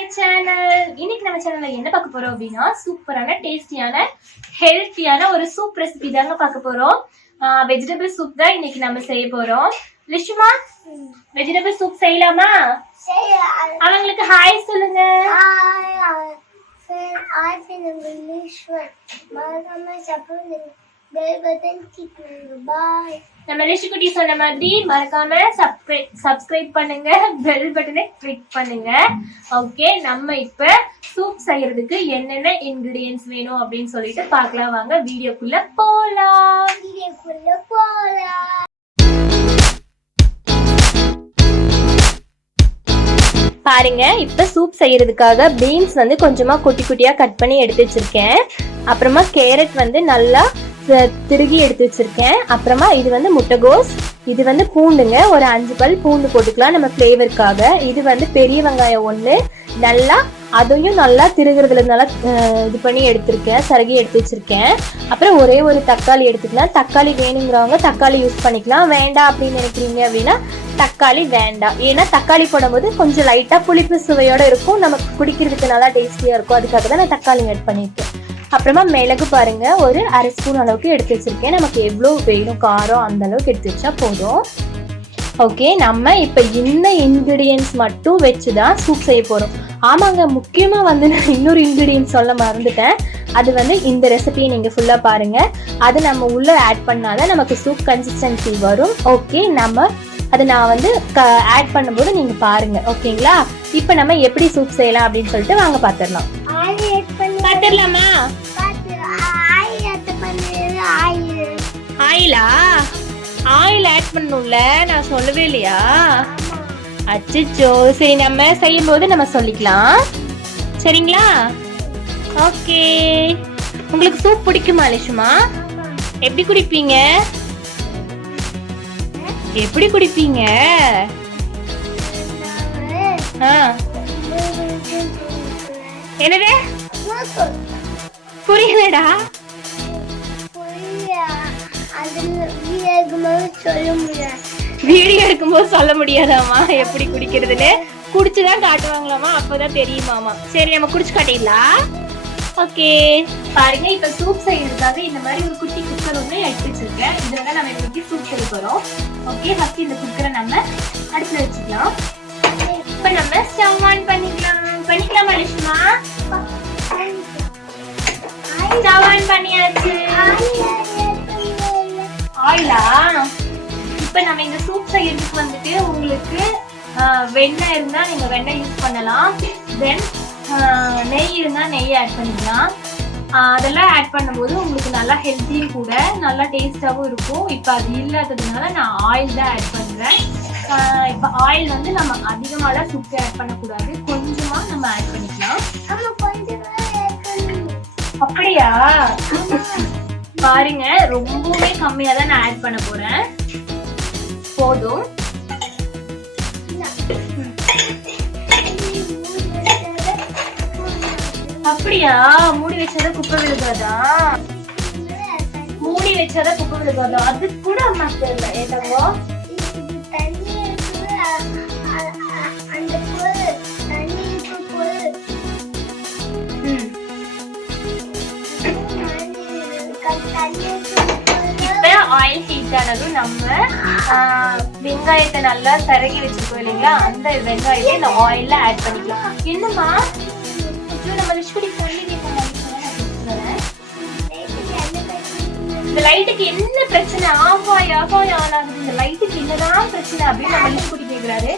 My channel. இன்னைக்கு நம்ம சேனல்ல என்ன பார்க்க போறோம் அப்படின்னா சூப்பரான டேஸ்டியான ஹெல்த்தியான ஒரு சூப் ரெசிபி தாங்க பார்க்க போறோம். வெஜிடபிள் சூப் தான் இன்னைக்கு நம்ம செய்ய போறோம். லிஷுமா, வெஜிடபிள் சூப் செய்யலாமா? அவங்களுக்கு ஹாய் சொல்லுங்க. நம்ம லிஷுக்குட்டி சொன்ன மாதிரி மறக்காம சப்ஸ்கிரைப் பண்ணுங்க, பெல் பட்டனை கிளிக் பண்ணுங்க. ஓகே, நம்ம இப்ப சூப் செய்யறதுக்கு என்னென்ன இன்கிரிடியன்ஸ் வேணும் அப்படின்னு சொல்லிட்டு பார்க்கலாம். வாங்க வீடியோக்குள்ள போலாம். பாருங்க, இப்ப சூப் செய்யறதுக்காக பீன்ஸ் வந்து கொஞ்சமா குட்டி குட்டியா கட் பண்ணி எடுத்து வச்சிருக்கேன். அப்புறமா கேரட் வந்து நல்லா திருகி எடுத்து வச்சிருக்கேன். அப்புறமா இது வந்து முட்டைகோஸ், இது வந்து பூண்டுங்க, ஒரு 5 பல் பூண்டு போட்டுக்கலாம் நம்ம ஃப்ளேவருக்காக. இது வந்து பெரிய வெங்காயம் 1, நல்லா அதையும் நல்லா திருகிறதுல நல்லா இது பண்ணி எடுத்திருக்கேன், சருகி எடுத்து வச்சிருக்கேன். அப்புறம் ஒரே ஒரு தக்காளி எடுத்துக்கலாம். தக்காளி வேணுங்கிறவங்க தக்காளி யூஸ் பண்ணிக்கலாம், வேண்டாம் அப்படின்னு நினைக்கிறீங்க அப்படின்னா தக்காளி வேண்டாம். ஏன்னா தக்காளி போடும்போது கொஞ்சம் லைட்டா புளிப்பு சுவையோட இருக்கும், நமக்கு குடிக்கிறதுக்கு நல்லா டேஸ்டியா இருக்கும். அதுக்காக தான் நான் தக்காளி ஆட் பண்ணியிருக்கேன். அப்புறமா மிளகு பாருங்க, ஒரு 1/2 ஸ்பூன் அளவுக்கு எடுத்து வச்சிருக்கேன். நமக்கு எவ்வளோ வேணும் காரம் அந்த அளவுக்கு எடுத்து வச்சா போதும். ஓகே, நம்ம இப்போ இந்த இன்கிரீடியன்ஸ் மட்டும் வச்சு தான் சூப் செய்ய போகிறோம். ஆமாங்க, முக்கியமாக வந்து நான் இன்னொரு இன்கிரீடியன்ஸ் சொல்ல மறந்துட்டேன். அது வந்து இந்த ரெசிபியை நீங்கள் ஃபுல்லாக பாருங்கள். அது நம்ம உள்ளே ஆட் பண்ணாதான் நமக்கு சூப் கன்சிஸ்டன்சி வரும். ஓகே, நம்ம அதை நான் வந்து ஆட் பண்ணும்போது நீங்கள் பாருங்கள். ஓகேங்களா? இப்போ நம்ம எப்படி சூப் செய்யலாம் அப்படின்னு சொல்லிட்டு வாங்க பார்த்துடலாம். பார்த்துடலாமா? ஆயிலா? ஆயில் ஆட் பண்ணணும்ல, நான் சொல்லவே இல்லையா? அச்சோ, சரி நம்ம செய்யும் போது நம்ம சொல்லிக்கலாம், சரிங்களா? ஓகே, உங்களுக்கு சூப் பிடிக்குமா லிஷுமா? எப்படி குடிப்பீங்க? எப்படி குடிப்பீங்க? என்னது? புரியலடா. வீடியோ எடுக்கும்போது சொல்ல முடியாதாமா எப்படி குடிக்கிறதுன்னு? குடிச்சுதான் காட்டுவாங்களாமா, அப்பதான் தெரியுமாமா. சரி, நம்ம குடிச்சு காட்டிடலாம். ஓகே, பாருங்க, இப்ப சூப் செய்யறதுக்காக இந்த மாதிரி ஒரு குட்டி குக்கர் ஒன்று எடுத்து வச்சிருக்கேன். இதுல நம்ம இன்னைக்கு சூப் செய்ய போறோம். ஓகே, ஃபர்ஸ்ட் இந்த குக்கரை நம்ம அடுப்புல வச்சுக்கலாம். இப்ப நம்ம ஸ்டவ் ஆன் பண்ணிக்கலாமா லிஷுமா? ஸ்டவ் ஆன் பண்ணியாச்சு. ஆயிலா? இப்ப நம்ம இந்த சூப் செய்யறதுக்கு வந்துட்டு உங்களுக்கு வெண்ணெய் இருந்தா நீங்க வெண்ணெய் யூஸ் பண்ணலாம். தென் நெய் இருந்தா நெய் ஆட் பண்ணிக்கலாம். அதெல்லாம் ஆட் பண்ணும்போது உங்களுக்கு நல்லா ஹெல்த்தியும் கூட, நல்லா டேஸ்டாவும் இருக்கும். இப்ப அது இல்லாததுனால நான் ஆயில் தான் ஆட் பண்றேன். இப்ப ஆயில் வந்து நம்ம அதிகமாக சூப் ஆட் பண்ணக்கூடாது, கொஞ்சமா நம்ம ஆட் பண்ணிக்கலாம். அப்படியா? பாருங்க, ரொம்பவே கம்மியா தான் நான் ஆட் பண்ண போறேன், போதும். அப்படியா? மூடி வச்சாதான் குப்பை விழுகாதா? மூடி வச்சாதான் குப்பை விழுகாதா? அது கூட அம்மா தெரியல. ஏதோ ஆயில் ஹீட் ஆனதும் நம்ம வெங்காயத்தை நல்லா தரகி வச்சிருக்கோம் இல்லைங்களா, அந்த வெங்காயத்தை இந்த ஆயில்ல ஆட் பண்ணிக்கலாம். என்னமா நம்ம இந்த லைட்டுக்கு என்ன பிரச்சனை? ஆஃப் ஆகி ஆன் ஆகுது. இந்த லைட்டுக்கு என்னதான் பிரச்சனை அப்படின்னு நம்ம லிஷ்குடி கேக்குறாரு.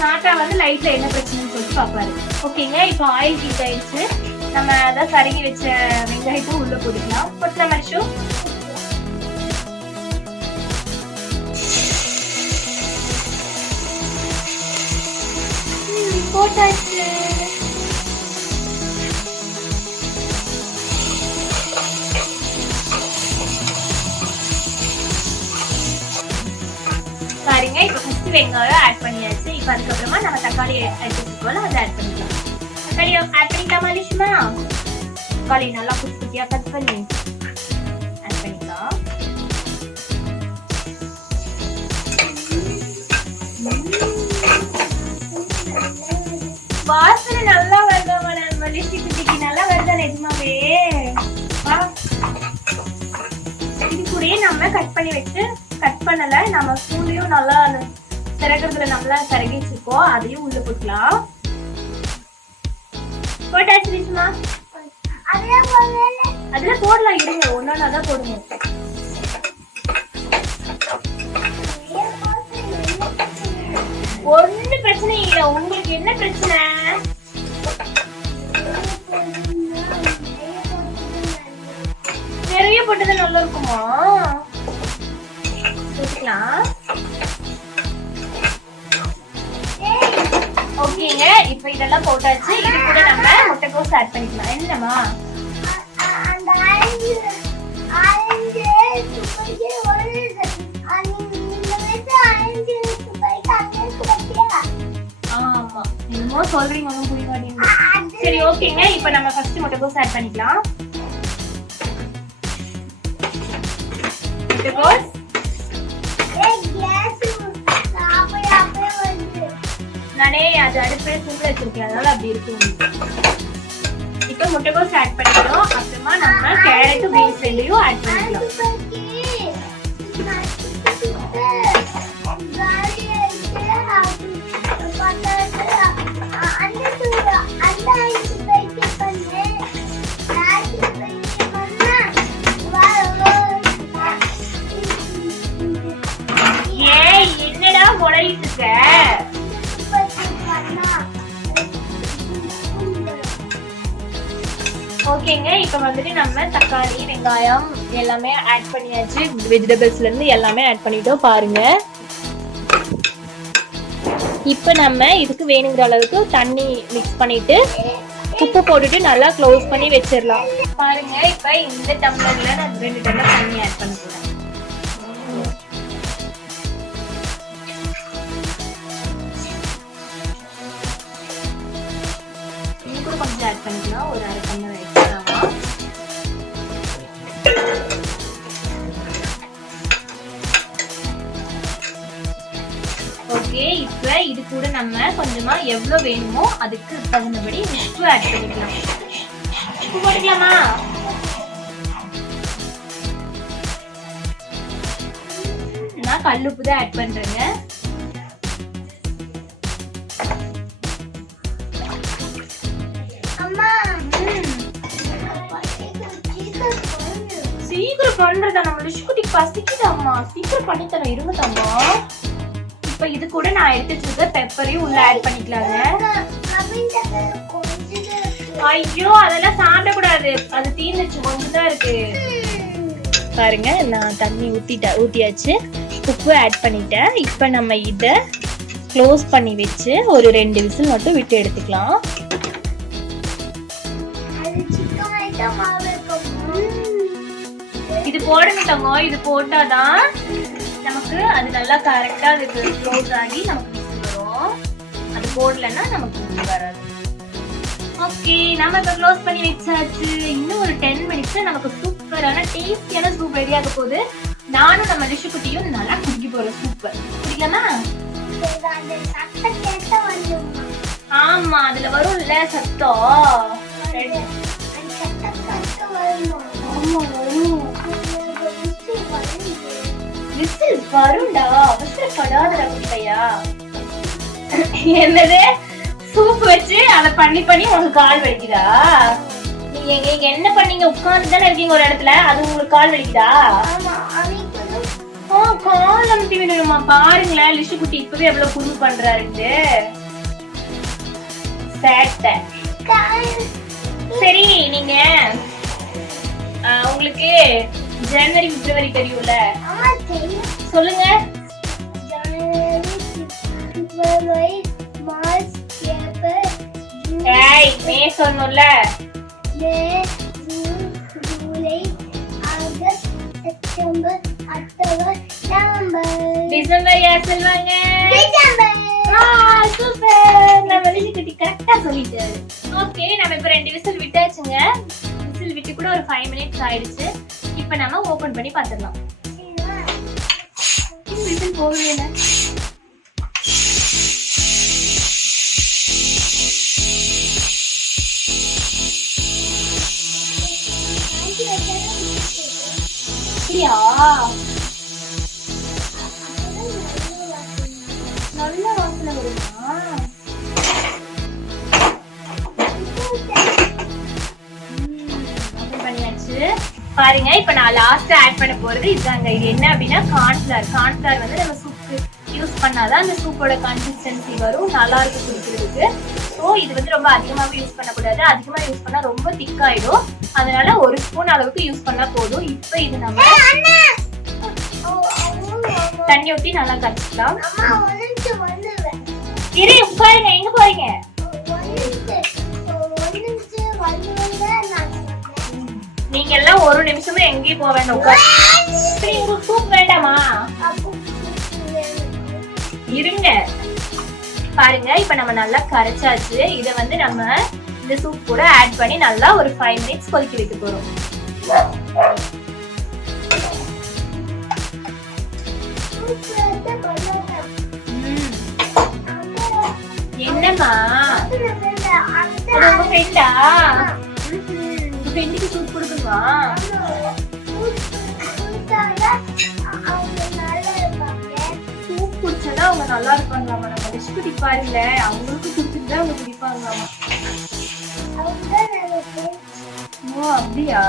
டாட்டா வந்து லைட்ல என்ன பிரச்சனைன்னு சொல்லிட்டு பாப்பாரு. ஓகேங்க, இப்போ ஆயில் ஹீட் ஆயிடுச்சு. நம்ம அதான் கருகி வச்ச வெங்காயத்தை உள்ள போட்டுக்கலாம். போட்டுலாம் மரிஷு? போட்டாச்சு. பாருங்க, இப்ப ஃபர்ஸ்ட் வெங்காயம் ஆட் பண்ணியாச்சு. இப்ப அதுக்கப்புறமா நம்ம தக்காளி எடுத்துக்கோல, அதை ஆட் பண்ணிக்கலாம். தக்காளி ஆட் பண்ணிக்கலாமா லிஷுமா? தக்காளி நல்லா குட்டி குட்டியா கட் பண்ணி ஆட் பண்ணிக்கலாம். வாசனை நல்லா வருதாமா நம்ம லிஸ்டி குட்டிக்கு நல்லா வருதா நிஜமாவே. இது கூடயே நம்ம கட் பண்ணி வச்சு கட் பண்ணல நம்ம ஸ்பூன்லயும் நல்லா சிறகுறதுல நல்லா சிறகி வச்சிருக்கோம் அதையும் உள்ள போட்டுக்கலாம். போட்டாச்சு லிஸ்மா. அதுல போடலாம் இருங்க ஒன்னொன்னா தான் போடுங்க. ஒண்ணு பிரச்சனை இல்ல. உங்களுக்கு என்ன பிரச்சனை? நிறைய போட்டது நல்லா இருக்குமா? ஓகேங்க இப்ப இதெல்லாம் போட்டாச்சு. இது கூட நம்ம முட்டைக்கோஸ் ஆட் பண்ணிக்கலாம். என்னமா ஆமா என்னமோ சொல்றீங்க ஒன்னும் புரிய மாட்டேங்குது. சரி ஓகேங்க இப்ப நம்ம ஃபர்ஸ்ட் முட்டைக்கோஸ் ஆட் பண்ணிக்கலாம். முட்டைக்கோஸ் நானே அது அடுப்பே சூடு வச்சிருக்கேன் அதனால அப்படி இருக்கு. இப்ப முட்டைக்கோஸ் ஆட் பண்ணிக்கிறோம். அப்புறமா நம்ம கேரட் பீன்ஸ் ரெண்டையும் ஆட் பண்ணிக்கலாம். என்னடா முளையிட்டு இருக்க? ஓகேங்க இப்ப வந்துட்டு நம்ம தக்காளி வெங்காயம் எல்லாமே ஆட் பண்ணியாச்சு. வெஜிடபிள்ஸ்ல இருந்து எல்லாமே ஆட் பண்ணிட்டோம் பாருங்க. இப்ப நம்ம இதுக்கு வேணுங்கிற அளவுக்கு தண்ணி மிக்ஸ் பண்ணிட்டு உப்பு போட்டுட்டு நல்லா க்ளோஸ் பண்ணி வச்சிடலாம். பாருங்க இப்ப இந்த டம்ளர்ல நான் 2 டம்ளர் தண்ணி ஆட் பண்ண போறேன். இன்னும் கொஞ்சம் ஆட் பண்ணிக்கலாம். ஒரு அரை டம்ளர் எக்ஸ்ட்ராவா. ஓகே இப்ப இது கூட நம்ம கொஞ்சமா எவ்வளவு வேணுமோ அதுக்கு தகுந்தபடி உப்பு ஆட் பண்ணிக்கலாம். உப்பு போட்டுக்கலாமா? நான் கல்லுப்பு தான் ஆட் பண்றேங்க. சீக்கிரம் பண்றதா நம்ம லிஷ்குட்டிக்கு பசிக்குதாம்மா. சீக்கிரம் பண்ணி தரோம் இருங்க தம்மா. இப்ப இது கூட நான் எடுத்து வச்சிருக்க பெப்பரையும் உள்ள ஆட் பண்ணிக்கலாங்க. ஐயோ அதெல்லாம் சாப்பிட கூடாது. அது தீந்துச்சு கொஞ்சம் தான் இருக்கு. பாருங்க நான் தண்ணி ஊத்தியாச்சு. உப்பு ஆட் பண்ணிட்டேன். இப்ப நம்ம இத க்ளோஸ் பண்ணி வச்சு ஒரு 2 விசில் மட்டும் விட்டு எடுத்துக்கலாம். இது போடுங்க தங்கம். இது போட்டாதான் நமக்கு அது நல்லா கரெக்டா அதுக்கு க்ளோஸ் ஆகி நமக்கு விசில் வரும். அது போடலன்னா நமக்கு வராது. ஓகே நம்ம இப்ப க்ளோஸ் பண்ணி வச்சாச்சு. இன்னும் ஒரு 10 மினிட்ஸ்ல நமக்கு சூப்பரான டேஸ்டியான சூப் ரெடி ஆக போகுது. நானும் நம்ம லிஷுக்குட்டியும் நல்லா குடிக்க போறோம். சூப்பர் குடிக்கலாமா? ஆமா அதுல வரும்ல சத்தம். விசில் வரும்டா. அவசரப்படாதடா குட்டியா. என்னது சூப் வச்சு அத பண்ணி உங்க கால் வலிக்குதா? நீங்க என்ன பண்ணீங்க? உட்கார்ந்து தானே இருக்கீங்க ஒரு இடத்துல. அது உங்களுக்கு கால் வலிக்குதா? கால் அமுத்தி விடுமா. பாருங்களேன் லிஷு குட்டி இப்பவே எவ்வளவு குறும்பு பண்றாருன்னு. சரி நீங்க உங்களுக்கு ஜனவரி பிப்ரவரி தெரியும்ல சொல்லுங்க. மே சொன்னோம்ல. டிசம்பர் யார் சொல்லுவாங்க? சூப்பர் நம்ம லிஷுக்குட்டி கரெக்டா சொல்லிட்டாரு. ஓகே நம்ம இப்ப 2 விசில் விட்டாச்சுங்க. விசில் விட்டு கூட ஒரு 5 மினிட்ஸ் ஆயிடுச்சு. இப்ப நம்ம ஓபன் பண்ணி பாத்துடலாம். விசில் போகவே இல்லை. பாருங்க இப்ப நான் லாஸ்ட் ஆட் பண்ண போறது இதுதாங்க. இது என்ன அப்படின்னா கார்ன்ஃபிளவர் வந்து நம்ம சூப்புக்கு யூஸ் பண்ணாதான் அந்த சூப்போட கன்சிஸ்டன்சி வரும், நல்லா இருக்கும் குடிக்கிறதுக்கு. ஸோ இது வந்து ரொம்ப அதிகமாகவே யூஸ் பண்ணக்கூடாது, அதிகமாக யூஸ் பண்ணா ரொம்ப திக்காயிடும். அதனால 1 ஸ்பூன் அளவுக்கு யூஸ் பண்ணா போதும். இப்போ இது நம்ம தண்ணி ஊற்றி நல்லா கரைச்சிக்கலாம். இரு உட்காருங்க, எங்க போறீங்க? நீங்க எல்லாம் 1 நிமிஷமும் எங்கேயும் போக வேண்டாம், உட்காரு. உங்களுக்கு சூப் வேண்டாமா? இருங்க. பாருங்க இப்ப நம்ம நல்லா கரைச்சாச்சு. இத வந்து நம்ம இந்த சூப் கூட ஆட் பண்ணி நல்லா ஒரு 5 மினிட்ஸ் கொதிக்க வைக்க போறோம். என்னமா உங்க ஃப்ரெண்டா? உங்க ஃப்ரெண்டுக்கு சூப் கொடுக்கணுமா? சூப் குடிச்சா அவங்க நல்லா இருப்பாங்களாமா. நம்ம லிஷ்குட்டி பாருங்க, அவங்களுக்கு குடிச்சுட்டு அவங்க குடிப்பாங்களாமா. ஓ அப்படியா?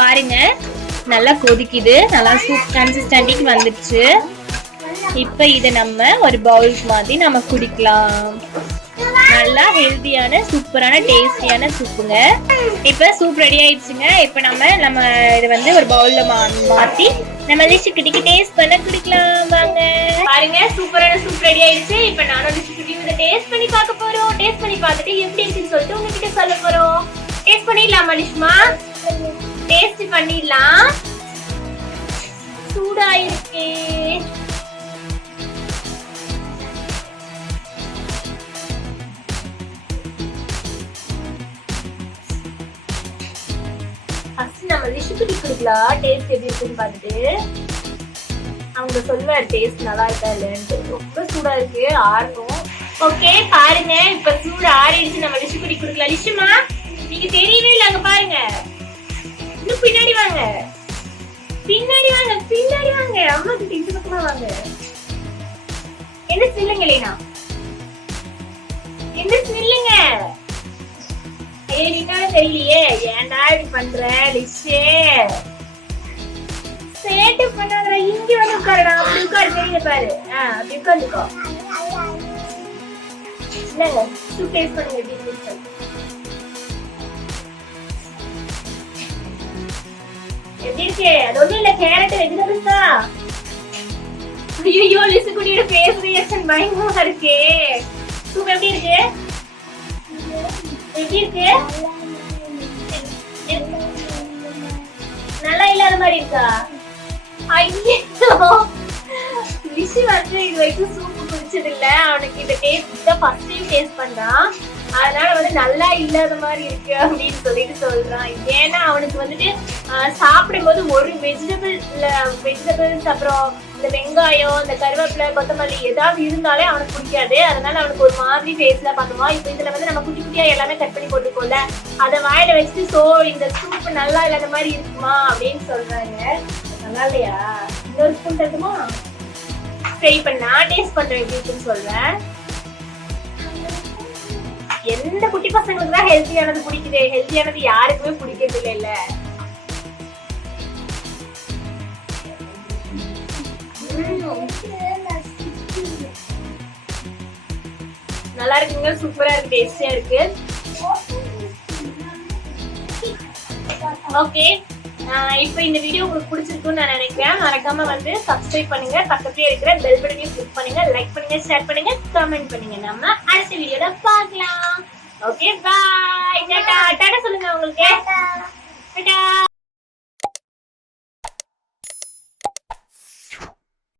பாருங்க நல்லா கொதிக்குது, நல்லா சூப் கன்சிஸ்டன்டிக்கு வந்துடுச்சு. இப்ப இத நம்ம ஒரு பவுல் மாதிரி நம்ம குடிக்கலாம். நல்லா ஹெல்தியான சூப்பரான டேஸ்டியான சூப்புங்க. இப்ப சூப் ரெடி ஆயிடுச்சுங்க. இப்ப நம்ம இத வந்து ஒரு பவுல்ல மாத்தி நம்ம லிஷ்குட்டிக்கு டேஸ்ட் பண்ண குடிக்கலாம் வாங்க. பாருங்க சூப்பரான சூப் ரெடி ஆயிடுச்சு. இப்ப நானும் லிஷ்குட்டி இத டேஸ்ட் பண்ணி பார்க்க போறோம். டேஸ்ட் பண்ணி பார்த்துட்டு எப்படி இருக்குன்னு சொல்லிட்டு உங்ககிட்ட சொல்ல போறோம். டேஸ்ட் பண்ணிடலாமா லிஷ்மா? டேஸ்ட் பண்ணிடலாம். சூடா இருக்கு. நம்ம லிஷ்குட்டி குடிக்கலாம். டேஸ்ட் எப்படி இருக்குன்னு பார்த்துட்டு அவங்க சொல்லுவார் டேஸ்ட் நல்லா இருக்கா இல்லைன்னு. ரொம்ப சூடா இருக்கு, ஆறணும். ஓகே பாருங்க இப்ப சூடு ஆறிடுச்சு. நம்ம லிஷ்குட்டி குடிக்கலாம். லிஷ்மா நீங்க தெரியவே இல்லை, அங்க பாருங்க. இன்னும் பின்னாடி வாங்க, பின்னாடி வாங்க, பின்னாடி வாங்க. அம்மா கிட்ட இந்த பக்கமா வாங்க. என்ன ஸ்மெல்லுங்க லேனா? என்ன ஸ்மெல்லுங்க? தெரியலையே, ஏன்டா இப்படி பண்ற லிஷே? சேட்டு பண்ணாதடா. இங்க வந்து உட்காருடா. அப்படி உட்காரு, தெரியல பாரு. அப்படி உட்காந்துக்கோ. இல்லங்க சூப் டேஸ்ட் பண்ணுங்க எப்படி இருக்கு. எப்படி இருக்கு? அது ஒண்ணும் இல்ல, கேரட் வெஜிடபிள்ஸ் தான். ஐயோ லிஷ்குட்டியோட ஃபேஸ் ரியாக்ஷன் பயங்கரமா இருக்கே. சூப் எப்படி இருக்கு? எப்படி இருக்கு? நல்லா இல்லாத மாதிரி இருக்கா? ஐயோ லிஷி வந்து இது வரைக்கும் சூப்பு குடிச்சது இல்ல. அவனுக்கு இந்த டேஸ்ட் தான் ஃபர்ஸ்ட் டைம் டேஸ்ட் பண்றான். அதனால வந்து நல்லா இல்லாத மாதிரி இருக்கு அப்படின்னு சொல்லிட்டு சொல்றான். ஏன்னா அவனுக்கு வந்துட்டு சாப்பிடும்போது ஒரு வெஜிடபிள்ஸ் அப்புறம் இந்த வெங்காயம், இந்த கருவேப்பிலை, கொத்தமல்லி ஏதாவது இருந்தாலே அவனுக்கு பிடிக்காது. அதனால அவனுக்கு ஒரு மாதிரி ஃபேஸ்ல பண்ணுவான். இப்போ இதுல வந்து நம்ம குட்டி குட்டியா எல்லாமே கட் பண்ணி போட்டுக்கோல, அதை வாயில வச்சுட்டு சோ இந்த சூப் நல்லா இல்லாத மாதிரி இருக்குமா அப்படின்னு சொல்றாங்க. நல்லா இல்லையா? இன்னொரு ஸ்பூன் தட்டுமா? சரி இப்ப நான் டேஸ்ட் பண்றேன் எப்படி இருக்குன்னு சொல்றேன். எந்த குட்டி பசங்களுக்கு தான் ஹெல்த்தியானது பிடிக்குது, ஹெல்த்தியானது யாருக்குமே பிடிக்கிறது இல்ல. நல்லா இருக்குங்க, சூப்பரா இருக்கு, டேஸ்டியா இருக்கு. ஓகே இப்போ இந்த வீடியோ உங்களுக்கு பிடிச்சிருக்குன்னு நான் நினைக்கிறேன். மறக்காம வந்து சப்ஸ்கிரைப் பண்ணுங்க, பக்கத்துலயே இருக்கிற பெல் பட்டனையும் கிளிக் பண்ணுங்க, லைக் பண்ணுங்க, ஷேர் பண்ணுங்க, கமெண்ட் பண்ணுங்க. நம்ம அடுத்த வீடியோல பார்க்கலாம். Okay bye. டாடா டாடா சொல்லுங்க உங்களுக்கு. டாடா.